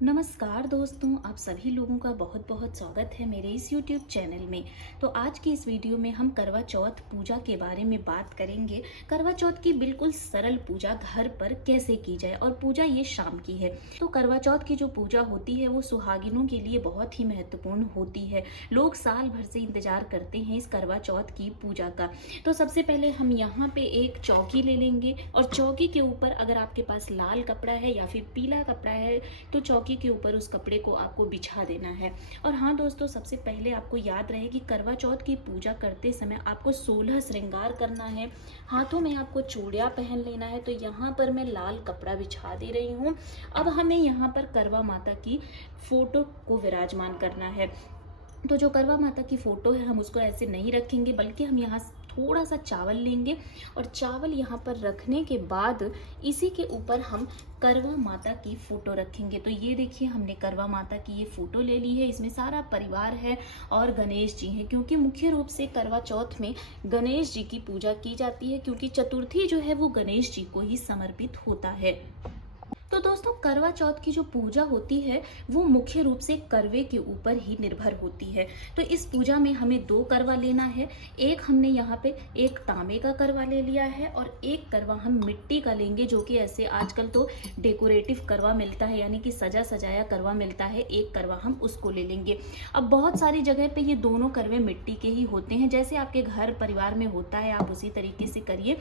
नमस्कार दोस्तों, आप सभी लोगों का बहुत बहुत स्वागत है मेरे इस YouTube चैनल में। तो आज की इस वीडियो में हम करवा चौथ पूजा के बारे में बात करेंगे। करवा चौथ की बिल्कुल सरल पूजा घर पर कैसे की जाए, और पूजा ये शाम की है। तो करवा चौथ की जो पूजा होती है वो सुहागिनों के लिए बहुत ही महत्वपूर्ण होती है। लोग साल भर से इंतजार करते हैं इस करवा चौथ की पूजा का। तो सबसे पहले हम यहाँ पे एक चौकी ले लेंगे, और चौकी के ऊपर अगर आपके पास लाल कपड़ा है या फिर पीला कपड़ा है तो चौकी के ऊपर उस कपड़े को आपको बिछा देना है। और हाँ दोस्तों, सबसे पहले आपको याद रहे कि करवा चौथ की पूजा करते समय आपको 16 श्रृंगार करना है। हाथों में आपको चूड़ियाँ पहन लेना है। तो यहाँ पर मैं लाल कपड़ा बिछा दे रही हूँ। अब हमें यहाँ पर करवा माता की फोटो को विराजमान करना है। तो जो करवा माता की फोटो है हम उसको ऐसे नहीं रखेंगे, बल्कि हम यहाँ थोड़ा सा चावल लेंगे, और चावल यहाँ पर रखने के बाद इसी के ऊपर हम करवा माता की फोटो रखेंगे। तो ये देखिए, हमने करवा माता की ये फोटो ले ली है। इसमें सारा परिवार है और गणेश जी हैं, क्योंकि मुख्य रूप से करवा चौथ में गणेश जी की पूजा की जाती है, क्योंकि चतुर्थी जो है वो गणेश जी को ही समर्पित होता है। तो दोस्तों, करवा चौथ की जो पूजा होती है वो मुख्य रूप से करवे के ऊपर ही निर्भर होती है। तो इस पूजा में हमें 2 करवा लेना है। एक हमने यहाँ पे एक तांबे का करवा ले लिया है, और एक करवा हम मिट्टी का लेंगे, जो कि ऐसे आजकल तो डेकोरेटिव करवा मिलता है, यानी कि सजा सजाया करवा मिलता है। एक करवा हम उसको ले लेंगे। अब बहुत सारी जगह पे ये दोनों करवे मिट्टी के ही होते हैं, जैसे आपके घर परिवार में होता है आप उसी तरीके से करिए।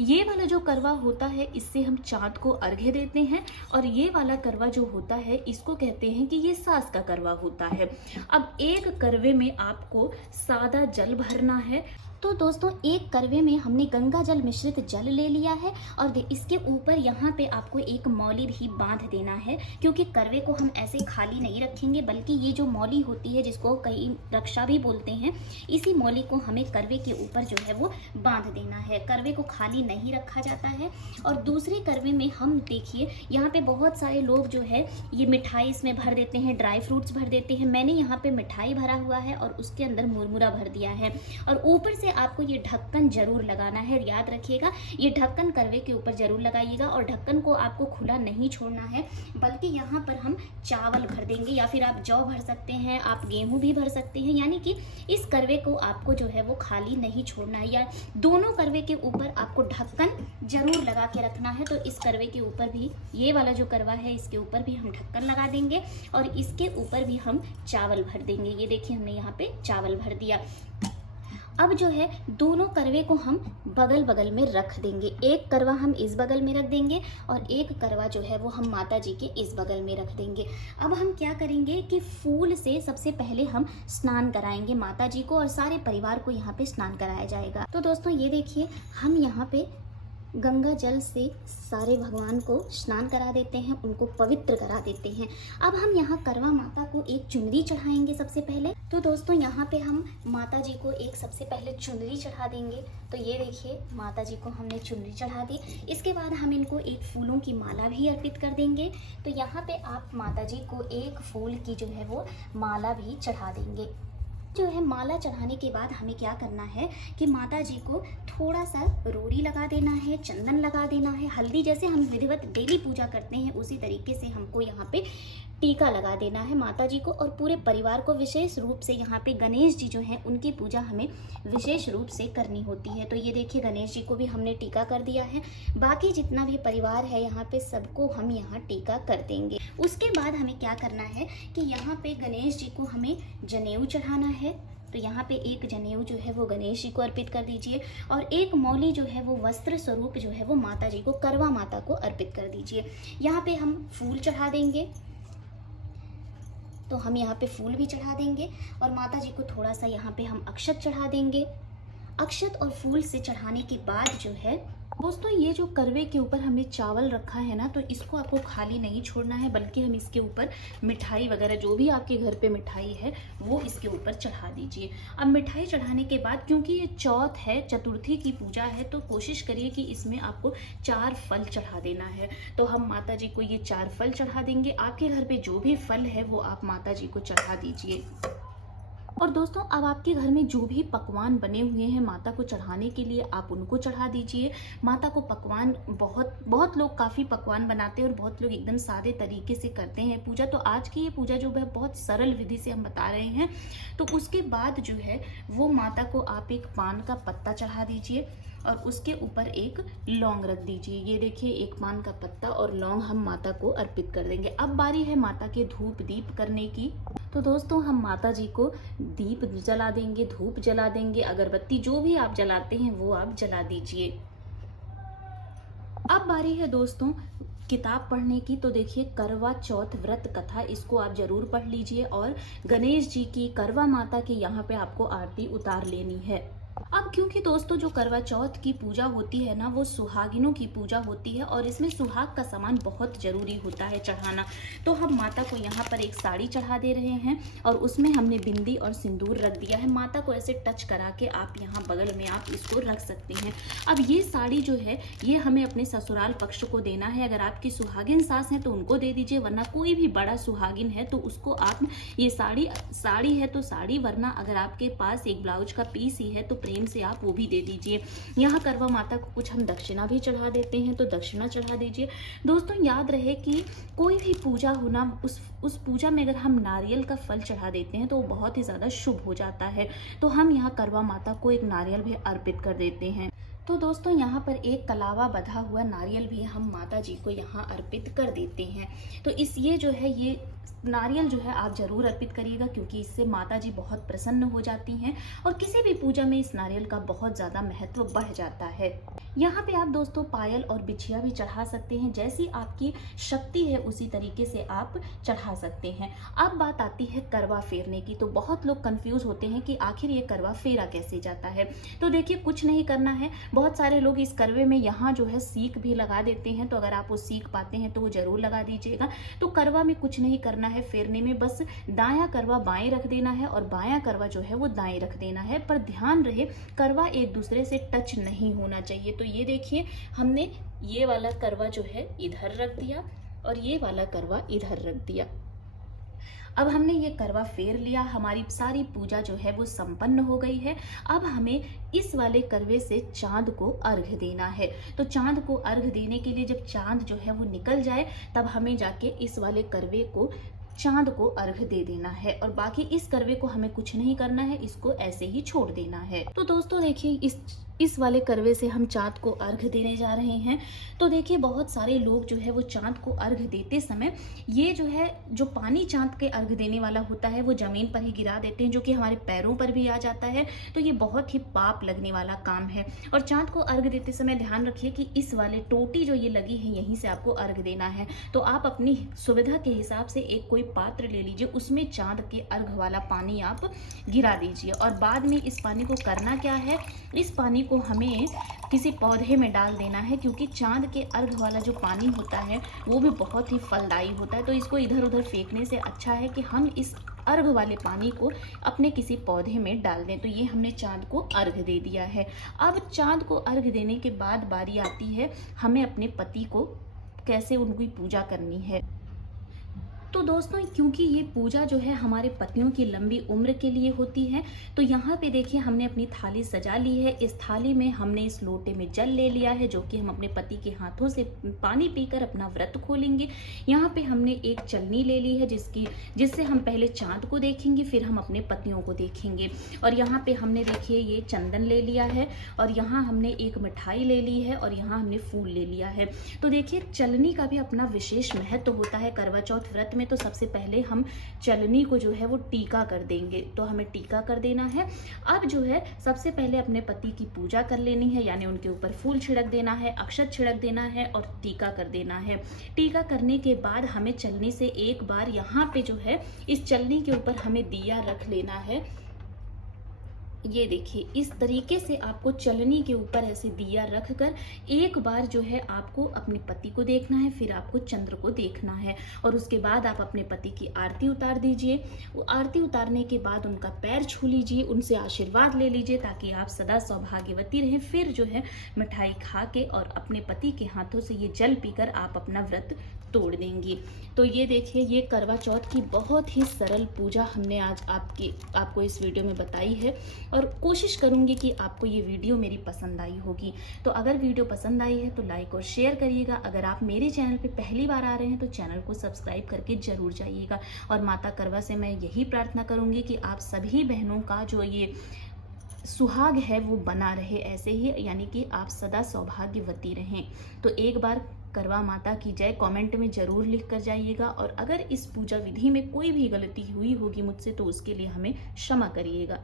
ये वाला जो करवा होता है इससे हम चाँद को अर्घ्य देते हैं, और ये वाला करवा जो होता है इसको कहते हैं कि ये सास का करवा होता है। अब एक करवे में आपको सादा जल भरना है। तो दोस्तों, एक करवे में हमने गंगा जल मिश्रित जल ले लिया है, और इसके ऊपर यहाँ पे आपको एक मौली भी बांध देना है, क्योंकि करवे को हम ऐसे खाली नहीं रखेंगे, बल्कि ये जो मौली होती है जिसको कई रक्षा भी बोलते हैं, इसी मौली को हमें करवे के ऊपर जो है वो बांध देना है। करवे को खाली नहीं रखा जाता है। और दूसरे करवे में हम देखिए, यहाँ पे बहुत सारे लोग जो है ये मिठाई इसमें भर देते हैं, ड्राई फ्रूट्स भर देते हैं। मैंने यहाँ पे मिठाई भरा हुआ है और उसके अंदर मुरमुरा भर दिया है, और ऊपर से आपको ये ढक्कन जरूर लगाना है। याद रखिएगा, ये ढक्कन करवे के ऊपर जरूर लगाइएगा, और ढक्कन को आपको खुला नहीं छोड़ना है, बल्कि यहाँ पर हम चावल भर देंगे, या फिर आप जौ भर सकते हैं, आप गेहूं भी भर सकते हैं। यानी कि इस करवे को आपको जो है वो खाली नहीं छोड़ना है, या दोनों करवे के ऊपर आपको ढक्कन जरूर लगा के रखना है। तो इस करवे के ऊपर भी, ये वाला जो करवा है इसके ऊपर भी हम ढक्कन लगा देंगे, और इसके ऊपर भी हम चावल भर देंगे। ये देखिए, हमने यहाँ पे चावल भर दिया। अब जो है दोनों करवे को हम बगल बगल में रख देंगे। एक करवा हम इस बगल में रख देंगे, और एक करवा जो है वो हम माता जी के इस बगल में रख देंगे। अब हम क्या करेंगे कि फूल से सबसे पहले हम स्नान कराएंगे माता जी को, और सारे परिवार को यहाँ पे स्नान कराया जाएगा। तो दोस्तों, ये देखिए, हम यहाँ पे गंगा जल से सारे भगवान को स्नान करा देते हैं, उनको पवित्र करा देते हैं। अब हम यहाँ करवा माता को एक चुनरी चढ़ाएंगे सबसे पहले। तो दोस्तों, यहाँ पे हम माता जी को एक सबसे पहले चुनरी चढ़ा देंगे। तो ये देखिए, माता जी को हमने चुनरी चढ़ा दी। इसके बाद हम इनको एक फूलों की माला भी अर्पित कर देंगे। तो यहाँ पे आप माता जी को एक फूल की जो है वो माला भी चढ़ा देंगे। जो है माला चढ़ाने के बाद हमें क्या करना है कि माता जी को थोड़ा सा रोड़ी लगा देना है, चंदन लगा देना है, हल्दी, जैसे हम विधिवत डेली पूजा करते हैं उसी तरीके से हमको यहाँ पे टीका लगा देना है माता जी को। और पूरे परिवार को विशेष रूप से यहाँ पे गणेश जी जो हैं उनकी पूजा हमें विशेष रूप से करनी होती है। तो ये देखिए, गणेश जी को भी हमने टीका कर दिया है। बाकी जितना भी परिवार है यहाँ पे सबको हम यहाँ टीका कर देंगे। उसके बाद हमें क्या करना है कि यहाँ पे गणेश जी को हमें जनेऊ चढ़ाना है। तो यहाँ पे एक जनेऊ जो है वो गणेश जी को अर्पित कर दीजिए, और एक मौली जो है वो वस्त्र स्वरूप जो है वो माता जी को, करवा माता को अर्पित कर दीजिए। यहाँ पे हम फूल चढ़ा देंगे। तो हम यहाँ पे फूल भी चढ़ा देंगे, और माता जी को थोड़ा सा यहाँ पे हम अक्षत चढ़ा देंगे। अक्षत और फूल से चढ़ाने के बाद जो है दोस्तों, ये जो करवे के ऊपर हमने चावल रखा है ना, तो इसको आपको खाली नहीं छोड़ना है, बल्कि हम इसके ऊपर मिठाई वगैरह जो भी आपके घर पे मिठाई है वो इसके ऊपर चढ़ा दीजिए। अब मिठाई चढ़ाने के बाद, क्योंकि ये चौथ है, चतुर्थी की पूजा है, तो कोशिश करिए कि इसमें आपको 4 फल चढ़ा देना है। तो हम माता जी को ये 4 फल चढ़ा देंगे। आपके घर पे जो भी फल है वो आप माता जी को चढ़ा दीजिए। और दोस्तों अब आपके घर में जो भी पकवान बने हुए हैं माता को चढ़ाने के लिए, आप उनको चढ़ा दीजिए। माता को पकवान बहुत बहुत लोग काफ़ी पकवान बनाते हैं और बहुत लोग एकदम सादे तरीके से करते हैं पूजा। तो आज की ये पूजा जो है बहुत सरल विधि से हम बता रहे हैं। तो उसके बाद जो है वो माता को आप एक पान का पत्ता चढ़ा दीजिए और उसके ऊपर एक लौंग रख दीजिए। ये देखिए, एक पान का पत्ता और लौंग हम माता को अर्पित कर देंगे। अब बारी है माता के धूप दीप करने की। तो दोस्तों हम माता जी को दीप जला देंगे, धूप जला देंगे, अगरबत्ती जो भी आप जलाते हैं वो आप जला दीजिए। अब बारी है दोस्तों किताब पढ़ने की। तो देखिए, करवा चौथ व्रत कथा, इसको आप जरूर पढ़ लीजिए और गणेश जी की, करवा माता की यहाँ पे आपको आरती उतार लेनी है। अब क्योंकि दोस्तों जो करवा चौथ की पूजा होती है ना, वो सुहागिनों की पूजा होती है और इसमें सुहाग का सामान बहुत जरूरी होता है चढ़ाना। तो हम माता को यहाँ पर एक साड़ी चढ़ा दे रहे हैं और उसमें हमने बिंदी और सिंदूर रख दिया है। माता को ऐसे टच करा के आप यहाँ बगल में आप इसको रख सकते हैं। अब ये साड़ी जो है ये हमें अपने ससुराल पक्ष को देना है। अगर आपकी सुहागिन सास है तो उनको दे दीजिए, वरना कोई भी बड़ा सुहागिन है तो उसको आप ये साड़ी है तो साड़ी, वरना अगर आपके पास एक ब्लाउज का पीस ही है तो प्रेम से आप वो भी दे दीजिए। यहाँ करवा माता को कुछ हम दक्षिणा भी चढ़ा देते हैं, तो दक्षिणा चढ़ा दीजिए। दोस्तों याद रहे कि कोई भी पूजा हो ना, उस पूजा में अगर हम नारियल का फल चढ़ा देते हैं तो वो बहुत ही ज़्यादा शुभ हो जाता है। तो हम यहाँ करवा माता को एक नारियल भी अर्पित कर देते हैं। तो दोस्तों यहाँ पर एक कलावा बंधा हुआ नारियल भी हम माता जी को यहाँ अर्पित कर देते हैं। तो ये जो है ये नारियल जो है आप जरूर अर्पित करिएगा, क्योंकि इससे माता जी बहुत प्रसन्न हो जाती हैं और किसी भी पूजा में इस नारियल का बहुत ज़्यादा महत्व बढ़ जाता है। यहाँ पे आप दोस्तों पायल और बिछिया भी चढ़ा सकते हैं, जैसी आपकी शक्ति है उसी तरीके से आप चढ़ा सकते हैं। अब बात आती है करवा फेरने की। तो बहुत लोग कंफ्यूज होते हैं कि आखिर ये करवा फेरा कैसे जाता है। तो देखिए, कुछ नहीं करना है। बहुत सारे लोग इस करवे में यहाँ जो है सीख भी लगा देते हैं, तो अगर आप वो सीख पाते हैं तो वो जरूर लगा दीजिएगा। तो करवा में कुछ नहीं करना है फेरने में, बस दायां करवा बाएं रख देना है और बायां करवा जो है वो दाएं रख देना है। पर ध्यान रहे करवा एक दूसरे से टच नहीं होना चाहिए। तो ये देखिए, हमने ये वाला करवा जो है इधर रख दिया और ये वाला करवा इधर रख दिया। अब हमने ये करवा फेर लिया, हमारी सारी पूजा जो है वो संपन्न हो गई है। अब हमें इस वाले करवे से चांद को अर्घ देना है। तो चांद को अर्घ देने के लिए जब चांद जो है वो निकल जाए तब हमें जाके इस वाले करवे को, चांद को अर्घ दे देना है। और बाकी इस करवे को हमें कुछ नहीं करना है, इसको ऐसे ही छोड़ देना है। तो दोस्तों देखिए, इस वाले करवे से हम चांद को अर्घ देने जा रहे हैं। तो देखिए, बहुत सारे लोग जो है वो चांद को अर्घ देते समय ये जो है, जो पानी चांद के अर्घ देने वाला होता है वो जमीन पर ही गिरा देते हैं, जो कि हमारे पैरों पर भी आ जाता है। तो ये बहुत ही पाप लगने वाला काम है। और चांद को अर्घ देते समय ध्यान रखिए कि इस वाले टोटी जो ये लगी है यहीं से आपको अर्घ देना है। तो आप अपनी सुविधा के हिसाब से एक कोई पात्र ले लीजिए, उसमें चांद के अर्घ वाला पानी आप गिरा दीजिए। और बाद में इस पानी को करना क्या है, इस पानी को हमें किसी पौधे में डाल देना है, क्योंकि चांद के अर्घ वाला जो पानी होता है वो भी बहुत ही फलदायी होता है। तो इसको इधर उधर फेंकने से अच्छा है कि हम इस अर्घ वाले पानी को अपने किसी पौधे में डाल दें। तो ये हमने चांद को अर्घ दे दिया है। अब चांद को अर्घ देने के बाद बारी आती है हमें अपने पति को कैसे उनकी पूजा करनी है। तो दोस्तों क्योंकि ये पूजा जो है हमारे पतियों की लंबी उम्र के लिए होती है, तो यहाँ पे देखिए हमने अपनी थाली सजा ली है। इस थाली में हमने इस लोटे में जल ले लिया है, जो कि हम अपने पति के हाथों से पानी पीकर अपना व्रत खोलेंगे। यहाँ पे हमने एक चलनी ले ली है जिससे हम पहले चांद को देखेंगे, फिर हम अपने पतियों को देखेंगे। और यहाँ पे हमने देखिए ये चंदन ले लिया है और यहाँ हमने एक मिठाई ले ली है और यहाँ हमने फूल ले लिया है। तो देखिए चलनी का भी अपना विशेष महत्व होता है करवा चौथ व्रत में। तो सबसे पहले हम चलनी को जो है वो टीका कर देंगे, तो हमें टीका कर देना है। अब जो है सबसे पहले अपने पति की पूजा कर लेनी है, यानी उनके ऊपर फूल छिड़क देना है, अक्षत छिड़क देना है और टीका कर देना है। टीका करने के बाद हमें चलनी से एक बार यहाँ पे जो है इस चलनी के ऊपर हमें दिया रख लेना है। ये देखिए इस तरीके से आपको चलनी के ऊपर ऐसे दिया रख कर एक बार जो है आपको अपने पति को देखना है, फिर आपको चंद्र को देखना है और उसके बाद आप अपने पति की आरती उतार दीजिए। वो आरती उतारने के बाद उनका पैर छू लीजिए, उनसे आशीर्वाद ले लीजिए ताकि आप सदा सौभाग्यवती रहें। फिर जो है मिठाई खा के और अपने पति के हाथों से ये जल पीकर आप अपना व्रत तोड़ देंगी। तो ये देखिए, ये करवा चौथ की बहुत ही सरल पूजा हमने आज आपको इस वीडियो में बताई है, और कोशिश करूंगी कि आपको ये वीडियो मेरी पसंद आई होगी। तो अगर वीडियो पसंद आई है तो लाइक और शेयर करिएगा। अगर आप मेरे चैनल पे पहली बार आ रहे हैं तो चैनल को सब्सक्राइब करके जरूर जाइएगा। और माता करवा से मैं यही प्रार्थना करूंगी कि आप सभी बहनों का जो ये सुहाग है वो बना रहे ऐसे ही, यानी कि आप सदा सौभाग्यवती रहें। तो एक बार करवा माता की जय कमेंट में जरूर लिख कर जाइएगा। और अगर इस पूजा विधि में कोई भी गलती हुई होगी मुझसे तो उसके लिए हमें क्षमा करिएगा।